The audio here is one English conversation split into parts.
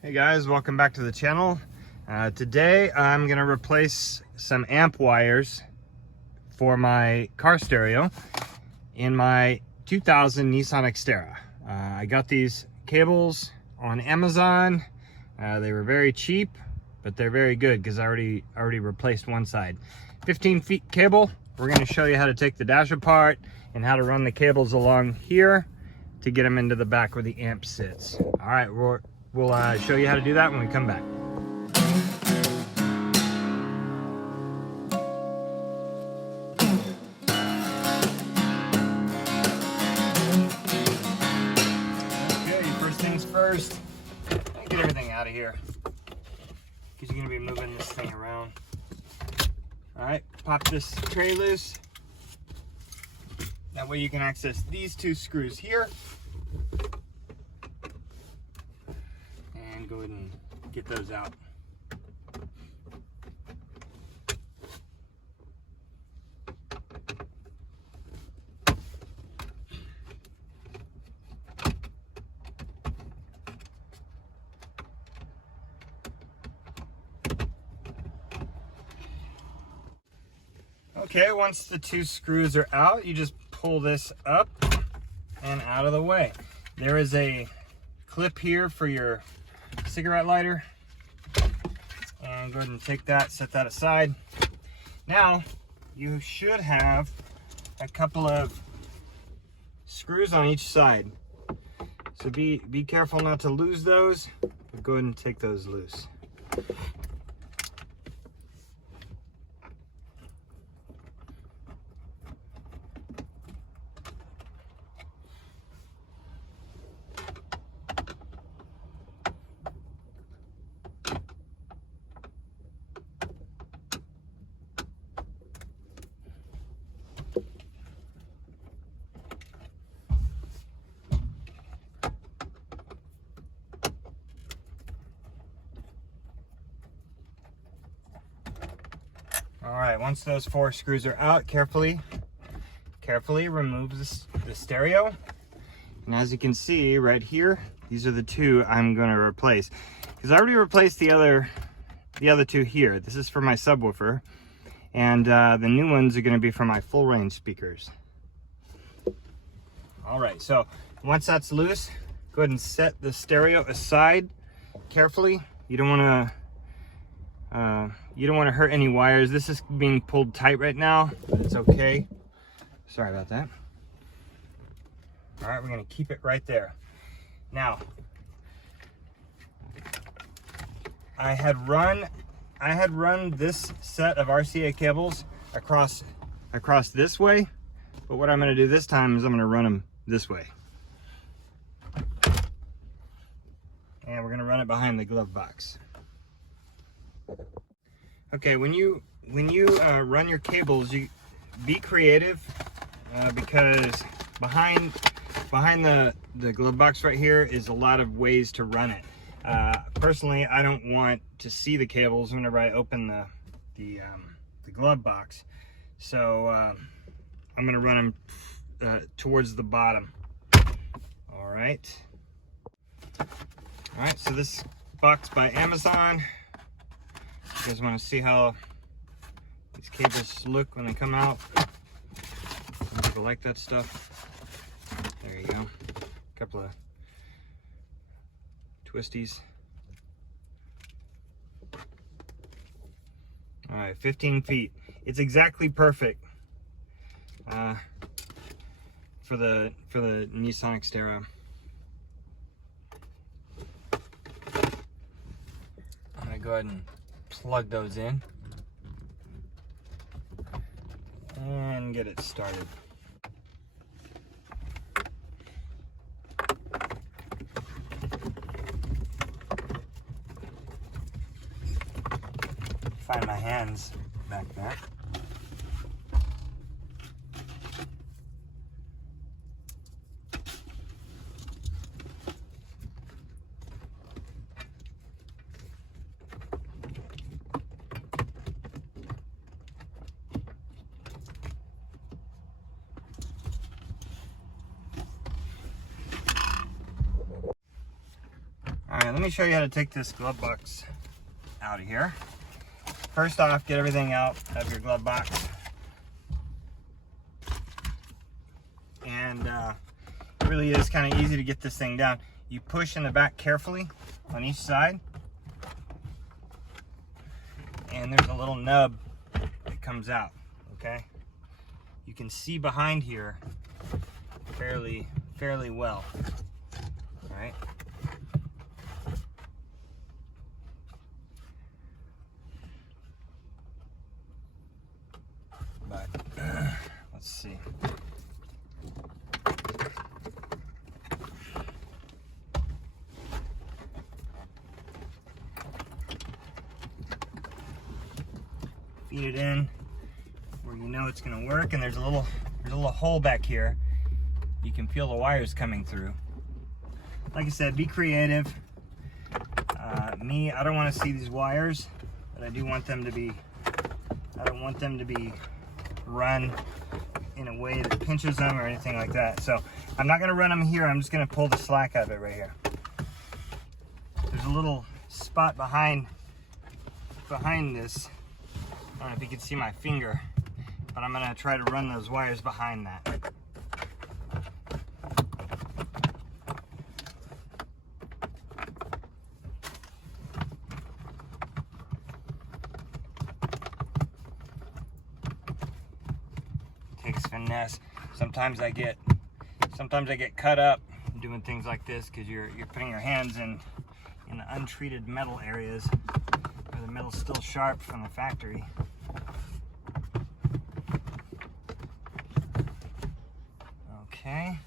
Hey guys, welcome back to the channel. Today I'm going to replace some amp wires for my car stereo in my 2000 Nissan Xterra. I got these cables on Amazon. They were very cheap, but they're very good because I already replaced one side. 15 feet cable. We're going to show you how to take the dash apart and how to run the cables along here to get them into the back where the amp sits. All right, we'll show you how to do that when we come back. Okay, first things first, get everything out of here because you're going to be moving this thing around. All right, pop this tray loose. That way you can access these two screws here. And go ahead and get those out. Okay, once the two screws are out, you just pull this up and out of the way. There is a clip here for your cigarette lighter. And go ahead and take that, set that aside. Now, you should have a couple of screws on each side. So be careful not to lose those, but go ahead and take those loose. All right, once those four screws are out, carefully remove the stereo. And as you can see right here, these are the two I'm going to replace. Because I already replaced the other two here. This is for my subwoofer. And the new ones are going to be for my full range speakers. All right, so once that's loose, go ahead and set the stereo aside carefully. You don't want to hurt any wires. This is being pulled tight right now, but it's okay. Sorry about that. All right, we're gonna keep it right there. Now, I had run this set of RCA cables across this way, but what I'm gonna do this time is I'm gonna run them this way. And we're gonna run it behind the glove box. Okay, when you run your cables, you be creative because behind the glove box right here is a lot of ways to run it. Personally, I don't want to see the cables whenever I open the glove box, so I'm going to run them towards the bottom. All right, so this box by Amazon. You guys want to see how these cables look when they come out? Some people like that stuff. There you go. A couple of twisties. All right, 15 feet. It's exactly perfect for the Nissan Xterra. I'm gonna go ahead and plug those in and get it started. Find my hands back there. let me show you how to take this glove box out of here. First off, get everything out of your glove box. And it really is kind of easy to get this thing down. You push in the back carefully on each side. And there's a little nub that comes out, okay? You can see behind here fairly well, all right? But let's see. Feed it in where you know it's going to work, and there's a little hole back here. You can feel the wires coming through. Like I said, be creative. I don't want to see these wires, but I do want them to be. I don't want them to be run in a way that pinches them or anything like that. So I'm not going to run them here. I'm just going to pull the slack out of it right here. There's a little spot behind this. I don't know if you can see my finger, but I'm gonna try to run those wires behind that. Takes finesse. Sometimes I get cut up doing things like this because you're putting your hands in the untreated metal areas where the metal's still sharp from the factory. Okay.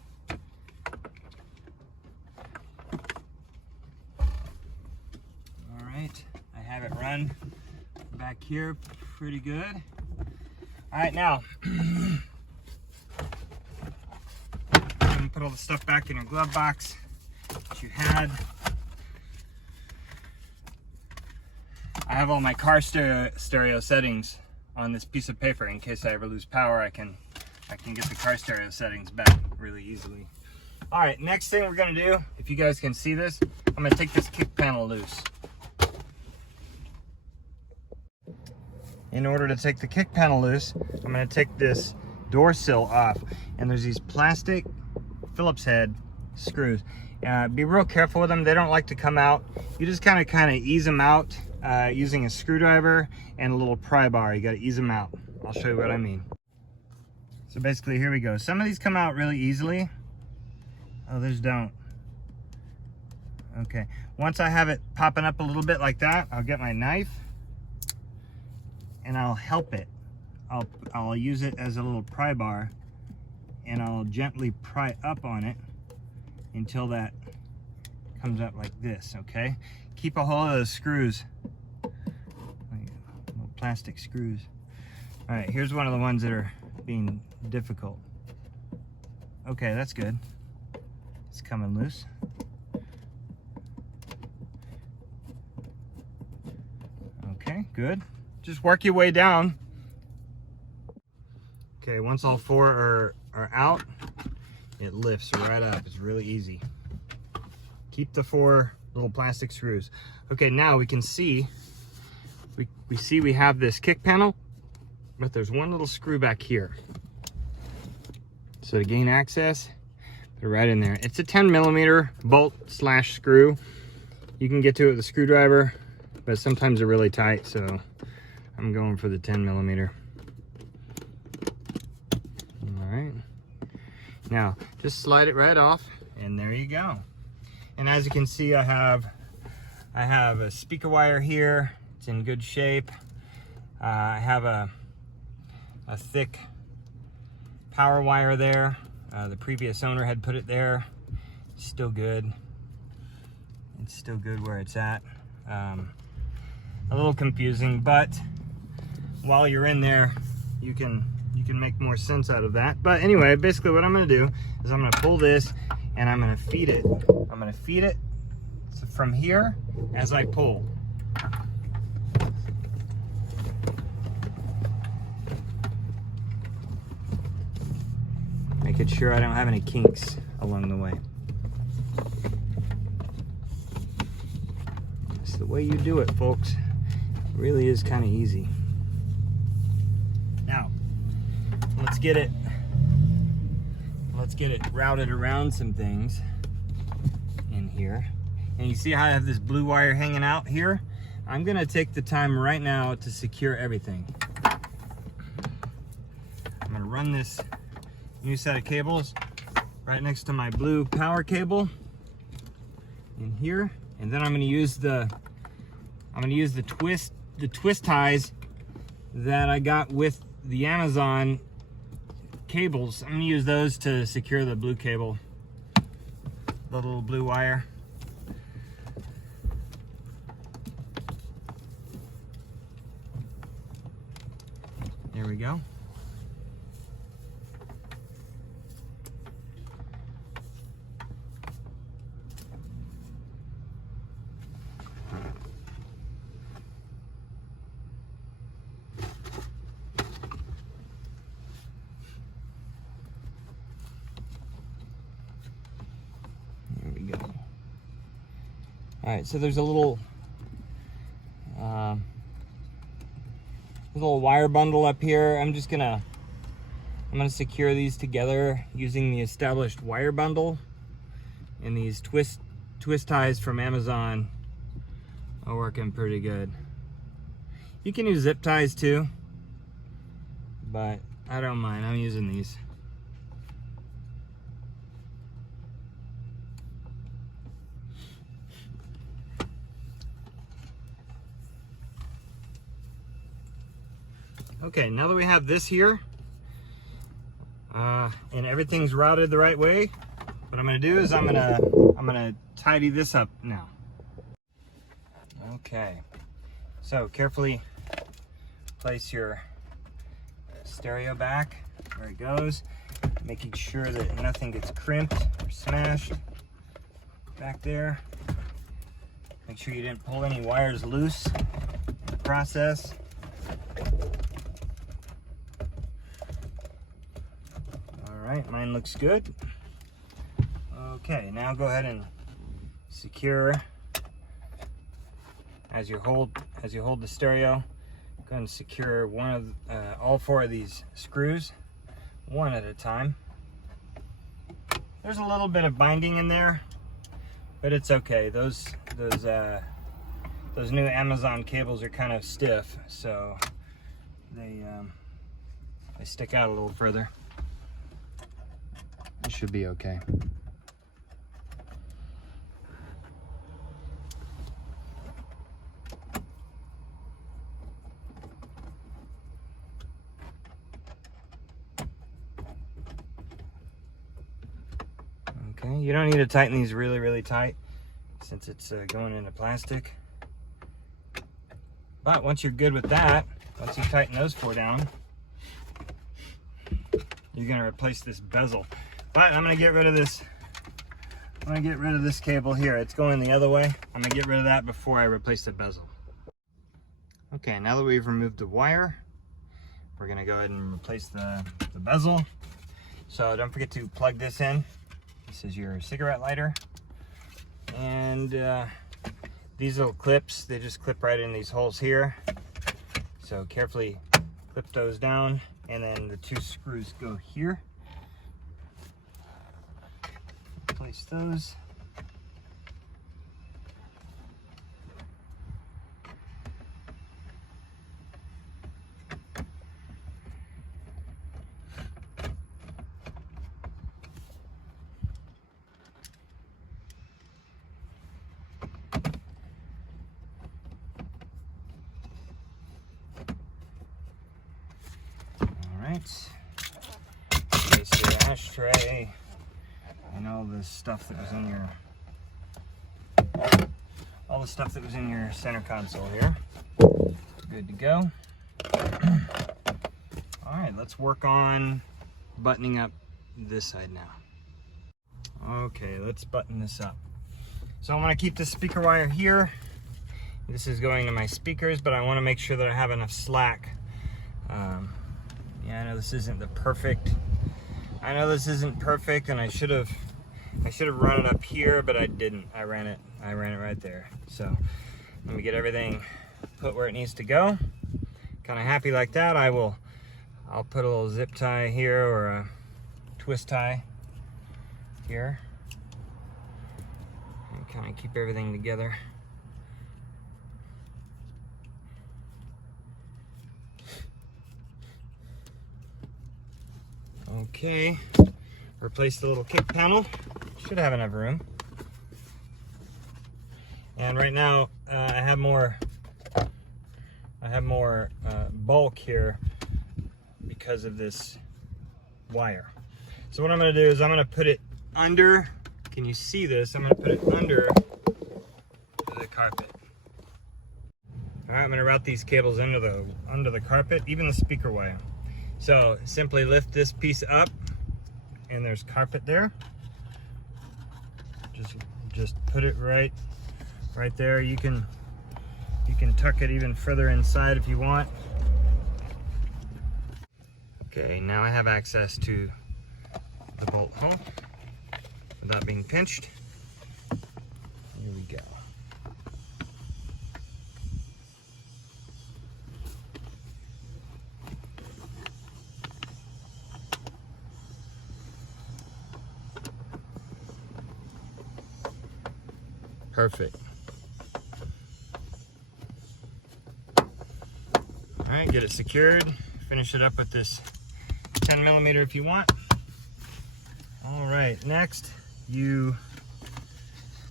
All right, I have it run back here pretty good. All right, now I'm gonna put all the stuff back in your glove box that you had. I have all my car stereo settings on this piece of paper in case I ever lose power. I can get the car stereo settings back really easily. All right, next thing we're gonna do, if you guys can see this, I'm gonna take this kick panel loose. In order to take the kick panel loose, I'm gonna take this door sill off, and there's these plastic Phillips head screws. Be real careful with them. They don't like to come out. You just kind of ease them out using a screwdriver and a little pry bar. You gotta ease them out. I'll show you what I mean. So basically, here we go. Some of these come out really easily. Others don't. Okay, once I have it popping up a little bit like that, I'll get my knife and I'll help it. I'll use it as a little pry bar, and I'll gently pry up on it until that comes up like this, okay? Keep a hold of those screws, little plastic screws. All right, here's one of the ones that are being difficult. Okay, that's good. It's coming loose. Okay, good. Just work your way down. Okay, once all four are out, it lifts right up. It's really easy. Keep the four little plastic screws. Okay, now we can see, we have this kick panel, but there's one little screw back here. So to gain access, put it right in there. It's a 10mm bolt / screw. You can get to it with a screwdriver, but sometimes they're really tight, so I'm going for the 10mm. All right. Now, just slide it right off, and there you go. And as you can see, I have a speaker wire here. It's in good shape. I have a thick power wire there. The previous owner had put it there. Still good. It's still good where it's at. A little confusing, but while you're in there, you can make more sense out of that. But anyway, basically what I'm gonna do is I'm gonna pull this and I'm gonna feed it. I'm gonna feed it from here as I pull. Making sure I don't have any kinks along the way. It's the way you do it, folks. It really is kind of easy. Now, let's get it routed around some things in here. And you see how I have this blue wire hanging out here? I'm gonna take the time right now to secure everything. I'm gonna run this new set of cables right next to my blue power cable in here, and then I'm gonna use the twist ties that I got with the Amazon cables. I'm gonna use those to secure the blue cable, the little blue wire. There we go. There we go. All right, so there's a little wire bundle up here. I'm gonna secure these together using the established wire bundle, and these twist ties from Amazon are working pretty good. You can use zip ties too, but I don't mind. I'm using these. Okay, now that we have this here, and everything's routed the right way, what I'm gonna do is I'm gonna tidy this up now. Okay, so carefully place your stereo back where it goes, making sure that nothing gets crimped or smashed back there. Make sure you didn't pull any wires loose in the process. Alright, mine looks good. Okay, now go ahead and secure as you hold the stereo. Go ahead and secure all four of these screws, one at a time. There's a little bit of binding in there, but it's okay. Those new Amazon cables are kind of stiff, so they stick out a little further. It should be okay. Okay, you don't need to tighten these really tight since it's going into plastic. But once you're good with that, once you tighten those four down, you're gonna replace this bezel. But I'm gonna get rid of this. I'm gonna get rid of this cable here. It's going the other way. I'm gonna get rid of that before I replace the bezel. Okay, now that we've removed the wire, we're gonna go ahead and replace the bezel. So don't forget to plug this in. This is your cigarette lighter. And these little clips, they just clip right in these holes here. So carefully clip those down, and then the two screws go here. Place those. Place your ashtray and all the stuff that was in your center console here. Good to go. All right, let's work on buttoning up this side now. Okay, let's button this up. So I'm going to keep the speaker wire here. This is going to my speakers, but I want to make sure that I have enough slack. Yeah, I know this isn't perfect, and I should have run it up here, but I didn't. I ran it right there. So Let me get everything put where it needs to go. Kind of happy like that. I'll put a little zip tie here or a twist tie here. And kind of keep everything together. Okay, replace the little kick panel. Should have enough room. And right now I have more bulk here because of this wire. So what I'm going to do is I'm going to put it under. Can you see this? I'm going to put it under the carpet. All right, I'm going to route these cables under the carpet, even the speaker wire. So simply lift this piece up, and there's carpet there. Just put it right there. You can tuck it even further inside if you want. Okay, now I have access to the bolt hole without being pinched. Here we go. Perfect. All right, get it secured. Finish it up with this 10mm if you want. All right, next you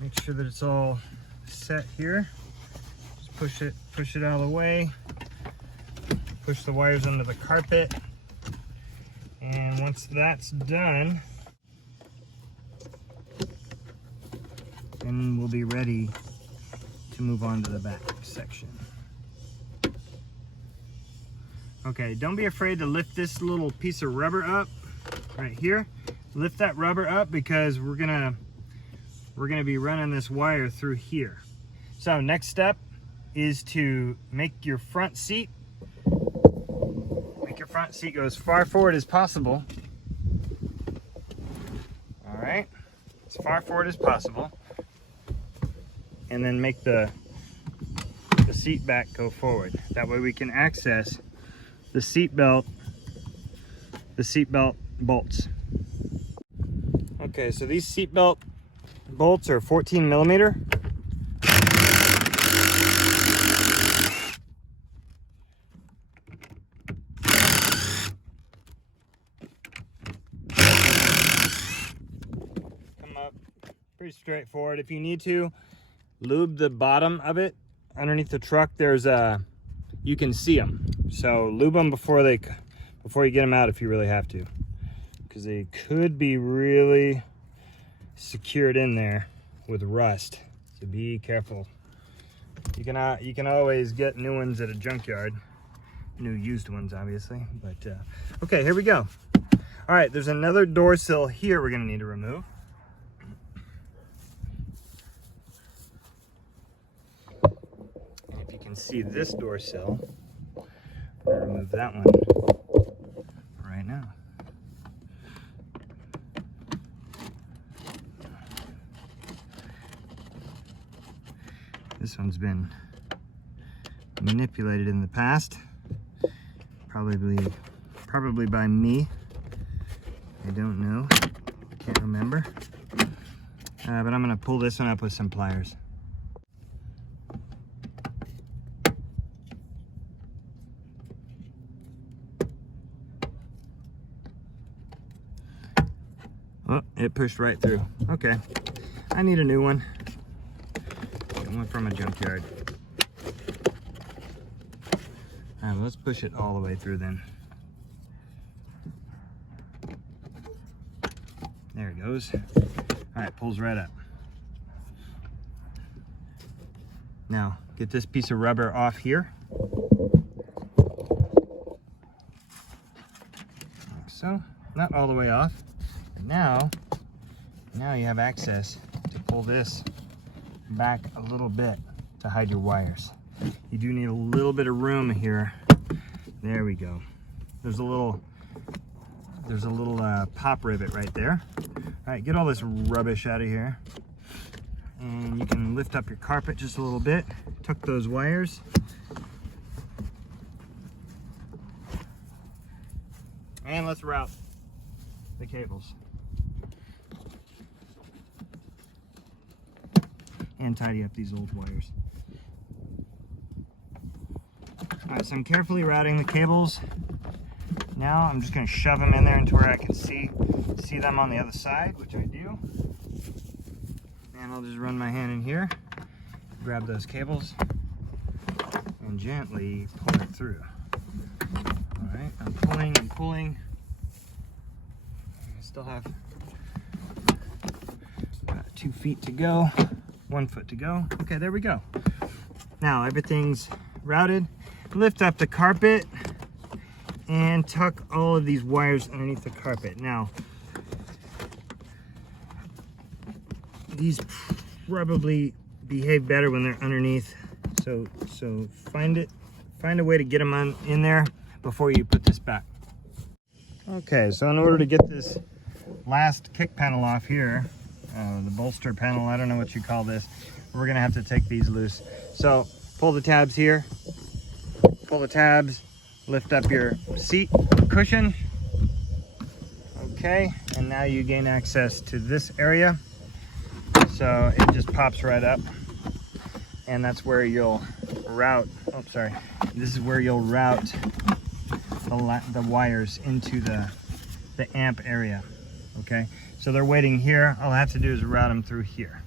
make sure that it's all set here. Just push it out of the way. Push the wires under the carpet. And once that's done, and we'll be ready to move on to the back section. Okay, don't be afraid to lift this little piece of rubber up right here. Lift that rubber up because we're gonna be running this wire through here. So next step is to make your front seat go as far forward as possible. All right, as far forward as possible. And then make the seat back go forward. That way we can access the seat belt bolts. Okay, so these seat belt bolts are 14mm. Come up, pretty straightforward. If you need to, lube the bottom of it. Underneath the truck there's you can see them, so lube them before you get them out if you really have to, because they could be really secured in there with rust, so be careful. You can always get new ones at a junkyard, new used ones obviously, but okay, here we go. All right, there's another door sill here we're gonna need to remove. See this door sill. We'll remove that one right now. This one's been manipulated in the past, probably by me. I don't know, can't remember. But I'm gonna pull this one up with some pliers. Oh, it pushed right through. Okay, I need a new one. Get one from a junkyard. All right, let's push it all the way through then. There it goes. All right, pulls right up. Now, get this piece of rubber off here. Like so. Not all the way off. Now you have access to pull this back a little bit to hide your wires. You do need a little bit of room here. There we go. There's a little pop rivet right there. All right, get all this rubbish out of here. And you can lift up your carpet just a little bit. Took those wires. And let's route the cables. And tidy up these old wires. All right, so I'm carefully routing the cables. Now I'm just going to shove them in there into where I can see them on the other side, which I do. And I'll just run my hand in here, grab those cables, and gently pull it through. All right, I'm pulling and pulling. I still have about 2 feet to go, 1 foot to go. Okay, there we go. Now everything's routed. Lift up the carpet and tuck all of these wires underneath the carpet. Now, these probably behave better when they're underneath. So find a way to get them in there before you put this back. Okay, so in order to get this last kick panel off here, the bolster panel, I don't know what you call this, we're gonna have to take these loose. So pull the tabs here, pull the tabs, lift up your seat cushion. Okay, and now you gain access to this area. So it just pops right up, and that's where you'll route, oh sorry, this is where you'll route the wires into the amp area. Okay, so they're waiting here. All I have to do is route them through here.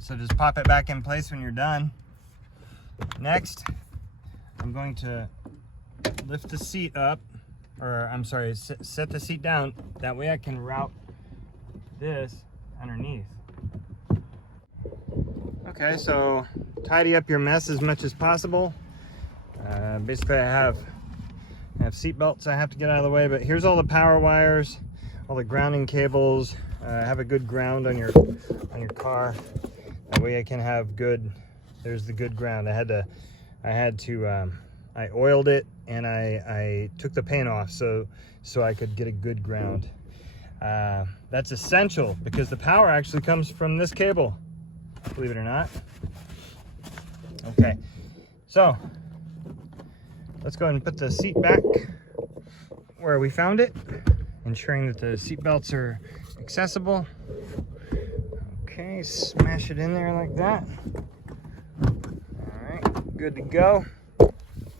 So just pop it back in place when you're done. Next, I'm going to lift the seat up, or I'm sorry, set the seat down. That way I can route this underneath. Okay, so tidy up your mess as much as possible. Basically I have seat belts I have to get out of the way, but here's all the power wires, all the grounding cables. Have a good ground on your car. That way I can have good, there's the good ground. I oiled it and I took the paint off so I could get a good ground. That's essential because the power actually comes from this cable, believe it or not. Okay, so let's go ahead and put the seat back where we found it, ensuring that the seat belts are accessible. Okay, smash it in there like that. All right, good to go.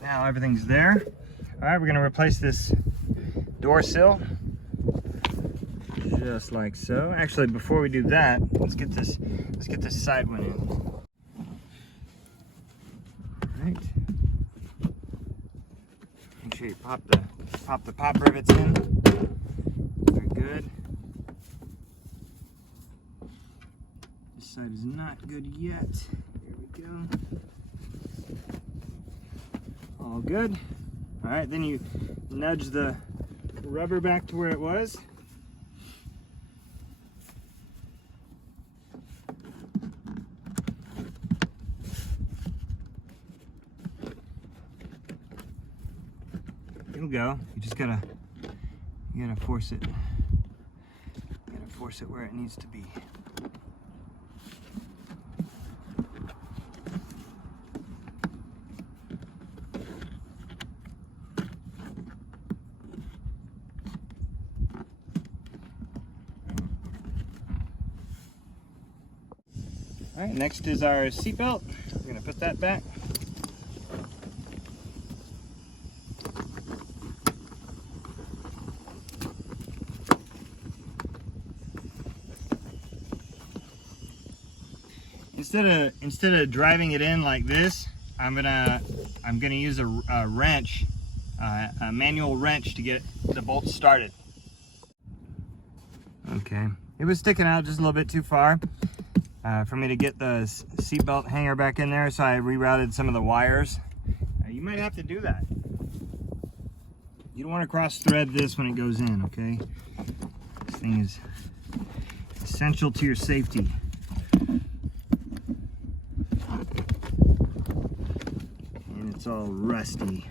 Now everything's there. All right, we're gonna replace this door sill, just like so. Actually, before we do that, let's get this side one in. All right. Make sure you pop the pop rivets in. Very good. This side is not good yet. There we go. All good. All right, then you nudge the rubber back to where it was. It'll go. You just gotta force it. You gotta force it where it needs to be. All right, next is our seat belt. We're gonna put that back. Instead of driving it in like this, I'm gonna use a wrench, a manual wrench to get the bolts started. Okay, it was sticking out just a little bit too far for me to get the seatbelt hanger back in there, so I rerouted some of the wires. You might have to do that. You don't want to cross thread this when it goes in, okay? This thing is essential to your safety. And it's all rusty.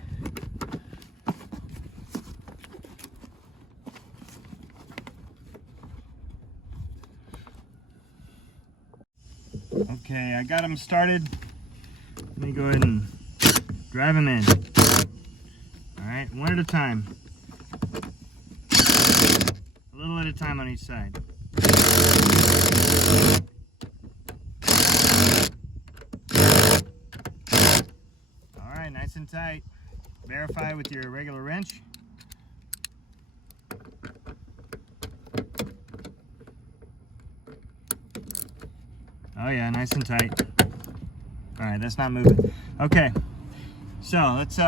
Okay, I got them started. Let me go ahead and drive them in. All right, one at a time. A little at a time on each side. All right, nice and tight. Verify with your regular wrench. Oh yeah, nice and tight. All right, that's not moving. Okay, so let's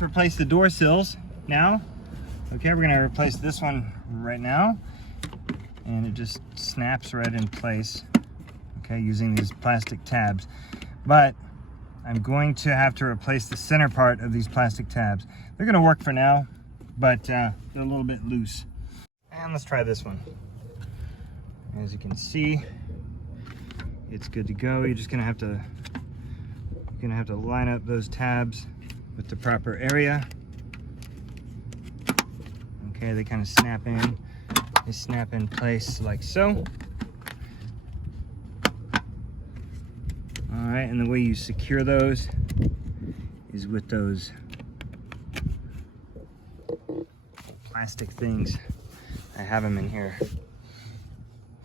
replace the door sills now. Okay, we're gonna replace this one right now, and it just snaps right in place. Okay, using these plastic tabs. But I'm going to have to replace the center part of these plastic tabs. They're gonna work for now, but they're a little bit loose. And let's try this one. As you can see, it's good to go. You're gonna have to line up those tabs with the proper area. Okay, they kind of snap in. They snap in place like so. All right, and the way you secure those is with those plastic things. I have them in here.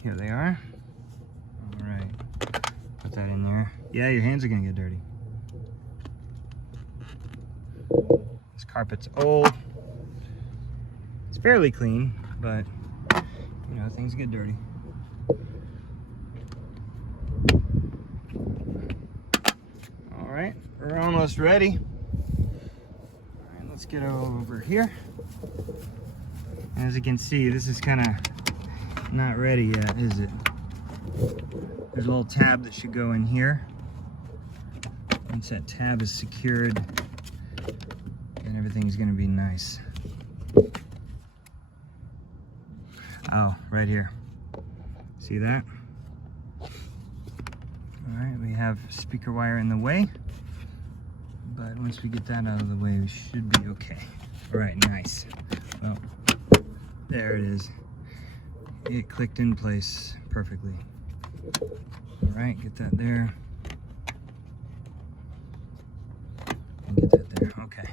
Here they are. All right, put that in there. Yeah, your hands are gonna get dirty. This carpet's old. It's fairly clean, but you know, things get dirty. All right, we're almost ready. All right, let's get over here. As you can see, this is kind of not ready yet, is it? There's a little tab that should go in here. Once that tab is secured, then everything's gonna be nice. Oh, right here. See that? All right, we have speaker wire in the way, but once we get that out of the way, we should be okay. All right, nice. Well, there it is. It clicked in place perfectly. All right, get that there. And get that there. Okay.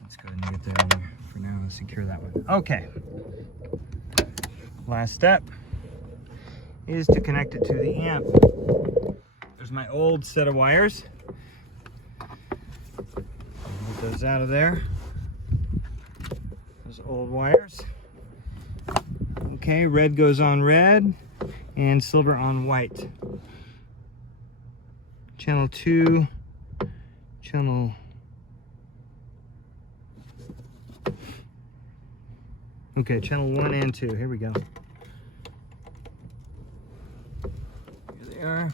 Let's go ahead and get that in there for now and secure that one. Okay. Last step is to connect it to the amp. There's my old set of wires. Get those out of there. Those old wires. Okay, red goes on red and silver on white. Channel 2, channel... Okay, channel 1 and 2, here we go. Here they are.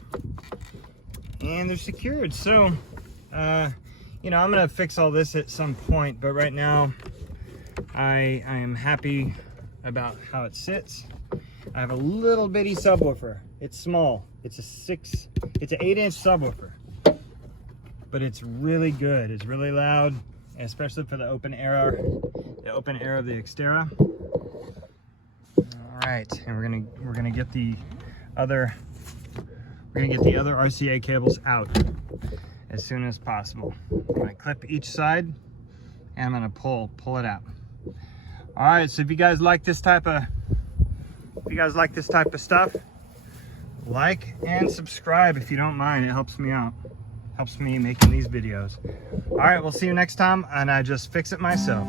And they're secured, so, you know, I'm gonna fix all this at some point, but right now, I am happy about how it sits. I have a little bitty subwoofer. It's small. It's an 8-inch subwoofer, but it's really good. It's really loud, especially for the open air of the Xterra. All right, and we're gonna get the other RCA cables out as soon as possible. I'm gonna clip each side, and I'm gonna pull it out. All right, so if you guys like this type of stuff, like and subscribe if you don't mind. It helps me out. Helps me making these videos. All right, we'll see you next time, and I just fix it myself.